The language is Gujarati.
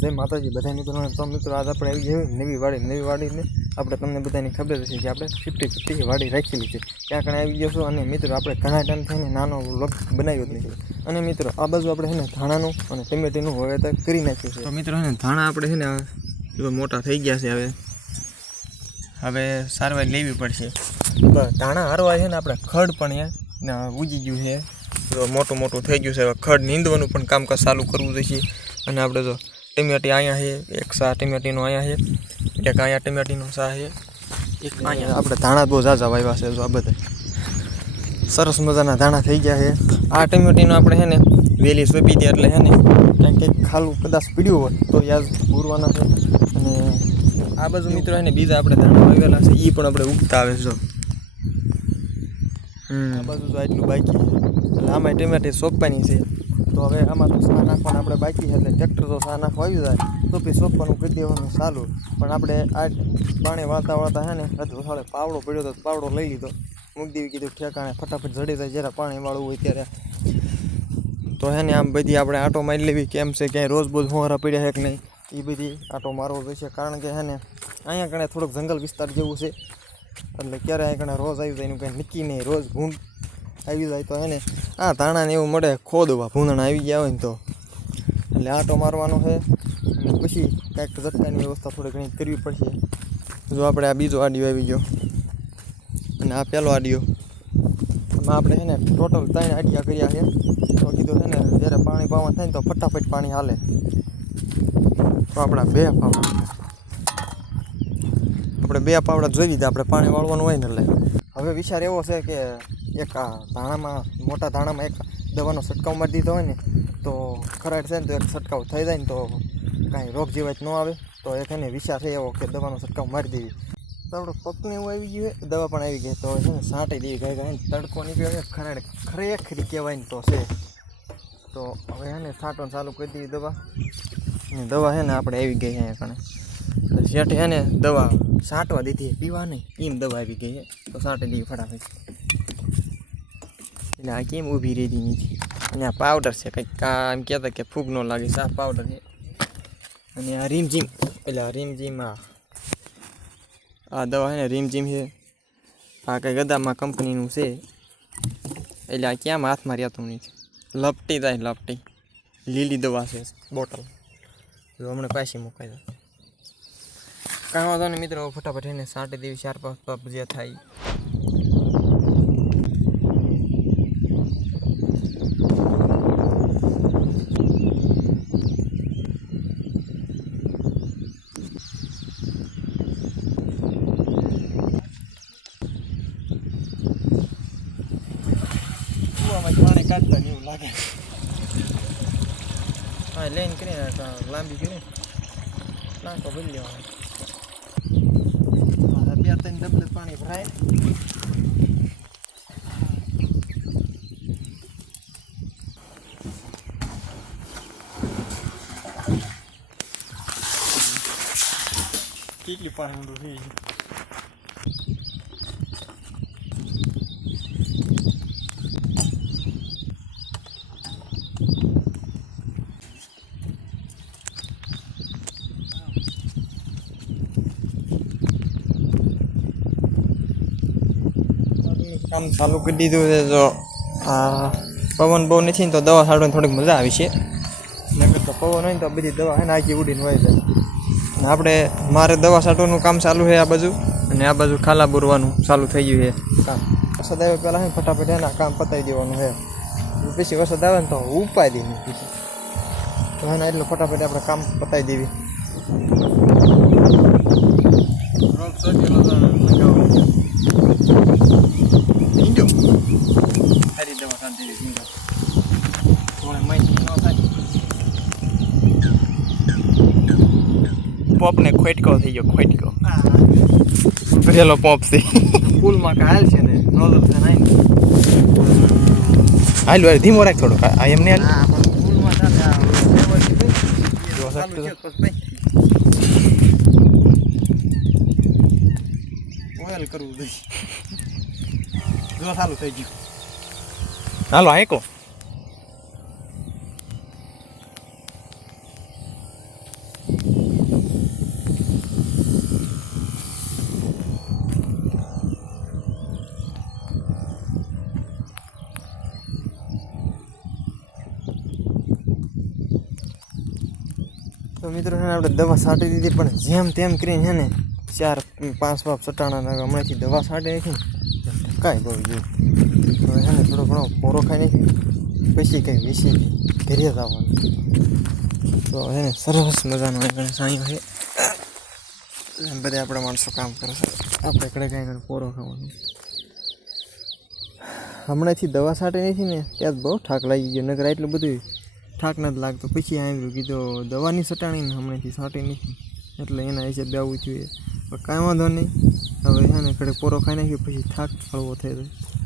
જય માતાજી. બધા મિત્રોને તો મિત્રો આજ આપણે આવી ગયા નવી વાડી. નવી વાડીને આપણે તમને બધાની ખબર હશે કે આપણે ફિફ્ટી ફિફ્ટી વાડી રાખેલી છે. ત્યાં કણે આવી જશું અને મિત્રો આપણે ઘણા ટાઈમ થઈને નાનો લોક બનાવ્યો જ નથી અને મિત્રો આ બાજુ આપણે છે ને ધાણાનું અને ટમેટીનું વાવેતર કરી નાખ્યું છે. તો મિત્રો છે ને ધાણા આપણે છે ને મોટા થઈ ગયા છે હવે. હવે સારવાર લેવી પડશે. ધાણા હારવા છે ને આપણે ખડ પણ એ ઉગી ગયું છે. મોટું મોટું થઈ ગયું છે. હવે ખડ નીંદવાનું પણ કામકાજ ચાલુ કરવું જોઈએ. અને આપણે જો ટમેટી અહીંયા છે એક સા ટમેટીનો અહીંયા છે એક અહીંયા ટમેટીનો સા છે એક અહીંયા આપણે ધાણા બહુ ઝાઝા વાવ્યા છે જો આ બધા સરસ મજાના ધાણા થઈ ગયા છે આ ટમેટીનો આપણે છે ને વેલી સોંપી દે એટલે છે ને કંઈક કંઈક ખાલું કદાચ પીડ્યું હોય તો યાદ પૂરવાના છે અને આ બાજુ મિત્રો ને બીજા આપણે ધાણા વાવેલા છે એ પણ આપણે ઉગતા આવે છે જો. આ બાજુ તો આટલું બાકી છે એટલે આમાં ટમેટી સોંપવાની છે. તો હવે આમાં તો સા નાખવાનું આપણે બાકી છે એટલે ટ્રેક્ટર તો સા નાખવા આવી જાય તો પછી સોંપવાનું કરી દેવાનું સારું પણ આપણે આ પાણી વાળતા વાળતા છે ને હજુ સાડે પાવડો પડ્યો તો પાવડો લઈ લીધો. મૂકી દેવી કીધું ઠેકાણે, ફટાફટ જડી જાય જ્યારે પાણી વાળવું હોય ત્યારે. તો હે ને આમ બધી આપણે આટો મારી લેવી, કેમ છે ક્યાંય રોજ બોજ હોરા પડ્યા છે કે નહીં? એ બધી આટો મારવો જોઈશે, કારણ કે હે ને, અહીંયા કણે થોડુંક જંગલ વિસ્તાર જેવું છે. એટલે ક્યારે અહીંયા કણે રોજ આવી જાય એનું કંઈ નક્કી નહીં, રોજ ભૂંડ આવી જાય તો એને આ ધાણાને એવું મળે ખોદવા. ભૂંદણા આવી ગયા હોય ને તો. એટલે આટો મારવાનો છે. પછી કાંઈક ઝટકાની વ્યવસ્થા થોડી ઘણી કરવી પડશે. જો આપણે આ બીજો આડિયો આવી ગયો. અને આ પહેલો આડિયો. એમાં આપણે છે ને ટોટલ ત્રણ આડિયા કર્યા છે. તો કીધું છે ને જ્યારે પાણી પાવા થાય ને તો ફટાફટ પાણી હાલે. તો આપણા બે પાવડા આપણે બે પાવડા જોઈ દીધા આપણે પાણી વાળવાનું હોય ને એટલે. હવે વિચાર એવો છે કે એક ધાણામાં, મોટા ધાણામાં એક દવાનો છંટકાવ મારી દીધો હોય ને, તો ખરાડ છે ને તો એક છંટકાવ થઈ જાય ને તો કાંઈ રોગ જીવાત ન આવે. તો એક એને વિચાર છે એવો કે દવાનો છંટકાવ મારી દેવી. તો પગને એવું આવી ગયું દવા પણ આવી ગઈ તો છે ને સાંટી દેવી ગાય ગાય તડકો નીકળ્યો ખરાડ ખરેખરી કહેવાય ને તો છે. તો હવે છે ને છાંટવાનું ચાલુ કરી દીધી દવા. ને દવા છે ને આપણે આવી ગઈ અહીંયા કણે શેઠે છે ને દવા છાંટવા દીધી પીવા નહીં એમ દવા આવી ગઈ તો છાંટી દીધી ફટાફટ. એટલે આ કેમ ઊભી રહી નથી? અને આ પાવડર છે, કંઈક એમ કહેતા કે ફૂગ ન લાગે છે આ પાવડર છે. અને આ રીમઝીમ આ રીમઝીમ આ આ દવા છે ને, રીમઝીમ છે. આ કંઈ ગદામાં કંપનીનું છે. એટલે આ ક્યાં હાથમાં રહેતું નથી લપટી થાય લપટી. લીલી દવા છે, બોટલ. હમણાં પાછી મુકાઈ દો. કાંઈ વાંધો નહીં મિત્રો, ફટાફટ એને સાંટી દેવી, ચાર પાંચ પાપ જે થાય કૂવામાંથી પાણી કાઢતા ને એવું લાગે હા લઈને કરીને તો લાંબી કરી નાખો ભરી લેવાનો બે ત્રણ ડબલે પાણી ભરાય કેટલી પાણી ઊંડું થઈ કામ ચાલુ કરી દીધું છે તો આ પવન બહુ નથી ને તો દવા છાંટવાની થોડીક મજા આવી છે. નકર તો પવન હોય ને તો બધી દવા છે ને આખી ઉડીને હોય જાય. આપણે, મારે દવા છાંટવાનું કામ ચાલુ છે આ બાજુ, અને આ બાજુ ખાલા બોરવાનું ચાલુ થઈ ગયું છે કામ. વરસાદ આવે પહેલાં હે ફટાફટ એના કામ પતાવી દેવાનું છે. પછી વરસાદ આવે ને તો ઉપાય દે પછી તો એના એટલું ફટાફટ આપણે કામ પતાવી દેવી. સોચેલો લગાવવાનું છે. ઈંડો સારી દવા શાંતિ ઈંડો થોડે માહિતી ન થાય પોપને ખોટકો થઈ ગયો ખોટકો. ભરેલો પોપ છે. ફૂલમાં કાલ છે ને નોઝલ છે નહીં હાલ વાર ધીમો રાખ થોડો. આ એમને જો શકતો ઓઇલ કરવું જોઈએ. જો ચાલુ થઈ ગયું. હાલો આયકો તો મિત્રો છે ને, આપણે દવા છાંટી દીધી, પણ જેમ તેમ કરીને છે ને, ચાર, પાંચ બાપ સટાણા હમણાંથી દવા છાંટી નાખી ને કાંઈ બહુ જો તો એને થોડો ઘણો પોરો ખાઈ નાખી. પછી કંઈ નહીં ઘરે આવવાનું. તો એને સરસ મજાનો આગળ સાંયો છે. એમ બધા આપણા માણસો કામ કરે છે. આપણે કડે કાંઈ આગળ પોરો ખાવાનો. હમણાંથી દવા છાંટી નથી ને ત્યાં જ બહુ થાક લાગી ગયો. નગર એટલું બધું થાક નથી લાગતો. પછી આવ્યું કીધું, દવાની સટાણી ને હમણાંથી છાંટી નથી એટલે એના હિસાબે આવવું જોઈએ. પણ કાંઈ વાંધો નહીં. હવે છે ને ઘડે પોરો ખાઈ નાખ્યો પછી થાક હળવો થઈ જાય